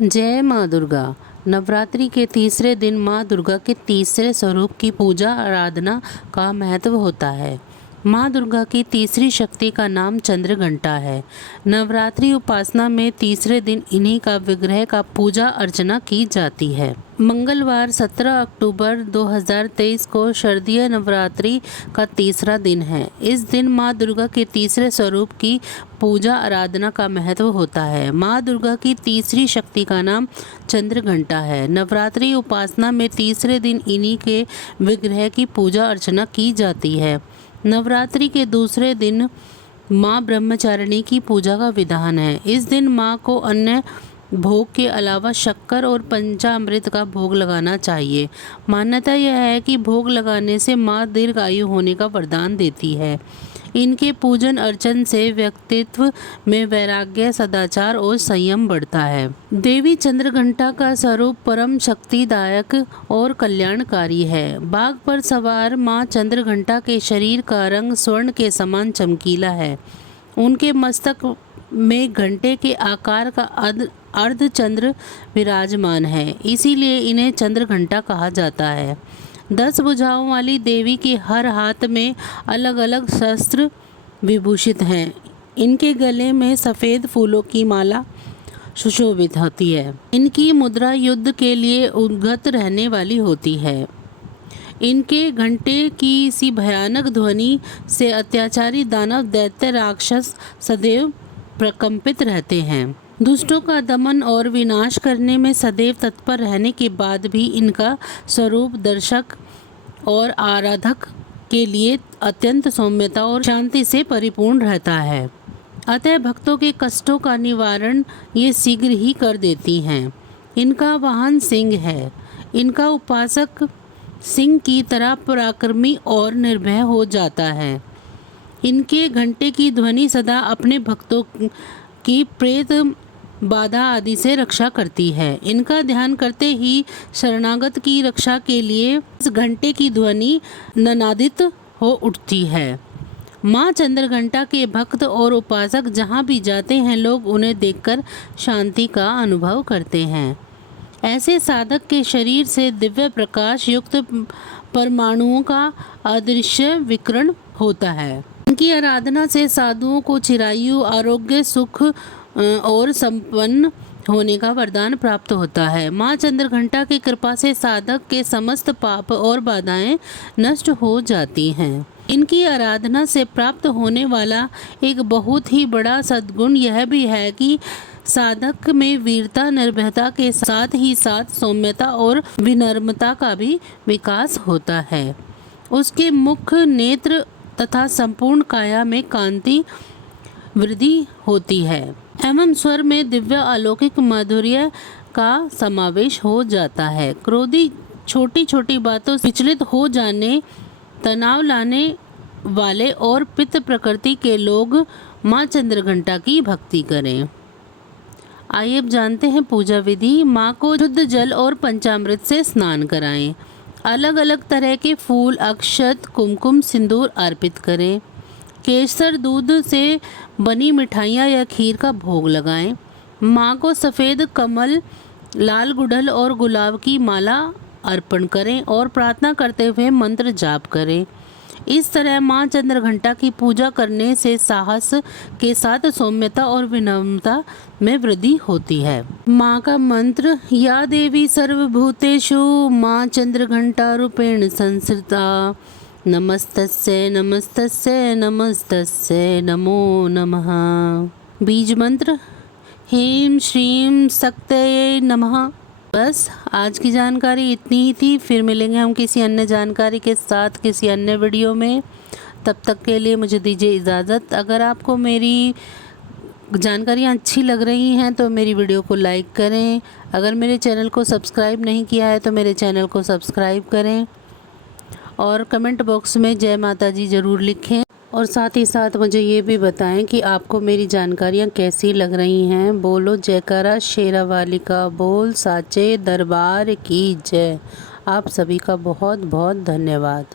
जय माँ दुर्गा। नवरात्रि के तीसरे दिन माँ दुर्गा के तीसरे स्वरूप की पूजा आराधना का महत्व होता है। माँ दुर्गा की तीसरी शक्ति का नाम चंद्रघंटा है। नवरात्रि उपासना में तीसरे दिन इन्हीं का विग्रह का पूजा अर्चना की जाती है। मंगलवार 17 अक्टूबर 2023 को शारदीय नवरात्रि का तीसरा दिन है। इस दिन माँ दुर्गा के तीसरे स्वरूप की पूजा आराधना का महत्व होता है। माँ दुर्गा की तीसरी शक्ति का नाम चंद्रघंटा है। नवरात्रि उपासना में तीसरे दिन इन्हीं के विग्रह की पूजा अर्चना की जाती है। नवरात्रि के दूसरे दिन माँ ब्रह्मचारिणी की पूजा का विधान है। इस दिन माँ को अन्य भोग के अलावा शक्कर और पंचामृत का भोग लगाना चाहिए। मान्यता यह है कि भोग लगाने से माँ दीर्घायु होने का वरदान देती है। इनके पूजन अर्चन से व्यक्तित्व में वैराग्य, सदाचार और संयम बढ़ता है। देवी चंद्रघंटा का स्वरूप परम शक्तिदायक और कल्याणकारी है। बाघ पर सवार माँ चंद्रघंटा के शरीर का रंग स्वर्ण के समान चमकीला है। उनके मस्तक में घंटे के आकार का अर्धचंद्र विराजमान है, इसीलिए इन्हें चंद्रघंटा कहा जाता है। 10 भुजाओं वाली देवी के हर हाथ में अलग अलग शस्त्र विभूषित हैं। इनके गले में सफ़ेद फूलों की माला सुशोभित होती है। इनकी मुद्रा युद्ध के लिए उद्गत रहने वाली होती है। इनके घंटे की सी भयानक ध्वनि से अत्याचारी दानव, दैत्य, राक्षस सदैव प्रकंपित रहते हैं। दुष्टों का दमन और विनाश करने में सदैव तत्पर रहने के बाद भी इनका स्वरूप दर्शक और आराधक के लिए अत्यंत सौम्यता और शांति से परिपूर्ण रहता है। अतः भक्तों के कष्टों का निवारण ये शीघ्र ही कर देती हैं। इनका वाहन सिंह है। इनका उपासक सिंह की तरह पराक्रमी और निर्भय हो जाता है। इनके घंटे की ध्वनि सदा अपने भक्तों की प्रेत बाधा आदि से रक्षा करती है। इनका ध्यान करते ही शरणागत की रक्षा के लिए इस घंटे की ध्वनि ननादित हो उठती है। माँ चंद्रघंटा के भक्त और उपासक जहाँ भी जाते हैं, लोग उन्हें देखकर शांति का अनुभव करते हैं। ऐसे साधक के शरीर से दिव्य प्रकाश युक्त परमाणुओं का अदृश्य विकिरण होता है। इनकी आराधना से साधुओं को चिरायु, आरोग्य, सुख और संपन्न होने का वरदान प्राप्त होता है। माँ चंद्रघंटा की कृपा से साधक के समस्त पाप और बाधाएं नष्ट हो जाती हैं। इनकी आराधना से प्राप्त होने वाला एक बहुत ही बड़ा सद्गुण यह भी है कि साधक में वीरता, निर्भयता के साथ ही साथ सौम्यता और विनम्रता का भी विकास होता है। उसके मुख, नेत्र तथा संपूर्ण काया में कांति वृद्धि होती है एवं स्वर में दिव्य अलौकिक माधुर्य का समावेश हो जाता है। क्रोधी छोटी छोटी बातों से विचलित हो जाने, तनाव लाने वाले और पित्त प्रकृति के लोग माँ चंद्रघंटा की भक्ति करें। आइए अब जानते हैं पूजा विधि। माँ को शुद्ध जल और पंचामृत से स्नान कराएं। अलग अलग तरह के फूल, अक्षत, कुमकुम, सिंदूर अर्पित करें। केसर दूध से बनी मिठाइयाँ या खीर का भोग लगाएं। माँ को सफ़ेद कमल, लाल गुड़हल और गुलाब की माला अर्पण करें और प्रार्थना करते हुए मंत्र जाप करें। इस तरह माँ चंद्रघंटा की पूजा करने से साहस के साथ सौम्यता और विनम्रता में वृद्धि होती है। माँ का मंत्र: या देवी सर्वभूतेषु माँ चंद्रघंटा रूपेण संस्थिता, नमस्तस्यै नमस्तस्यै नमस्तस्यै नमो नमः। बीज मंत्र: ह्रीं श्रीं शक्तये नमः। बस आज की जानकारी इतनी ही थी। फिर मिलेंगे हम किसी अन्य जानकारी के साथ किसी अन्य वीडियो में। तब तक के लिए मुझे दीजिए इजाज़त। अगर आपको मेरी जानकारियाँ अच्छी लग रही हैं तो मेरी वीडियो को लाइक करें। अगर मेरे चैनल को सब्सक्राइब नहीं किया है तो मेरे चैनल को सब्सक्राइब करें और कमेंट बॉक्स में जय माता जी ज़रूर लिखें। और साथ ही साथ मुझे ये भी बताएं कि आपको मेरी जानकारियाँ कैसी लग रही हैं। बोलो जयकारा शेरा वाली का बोल, साचे दरबार की जय। आप सभी का बहुत बहुत धन्यवाद।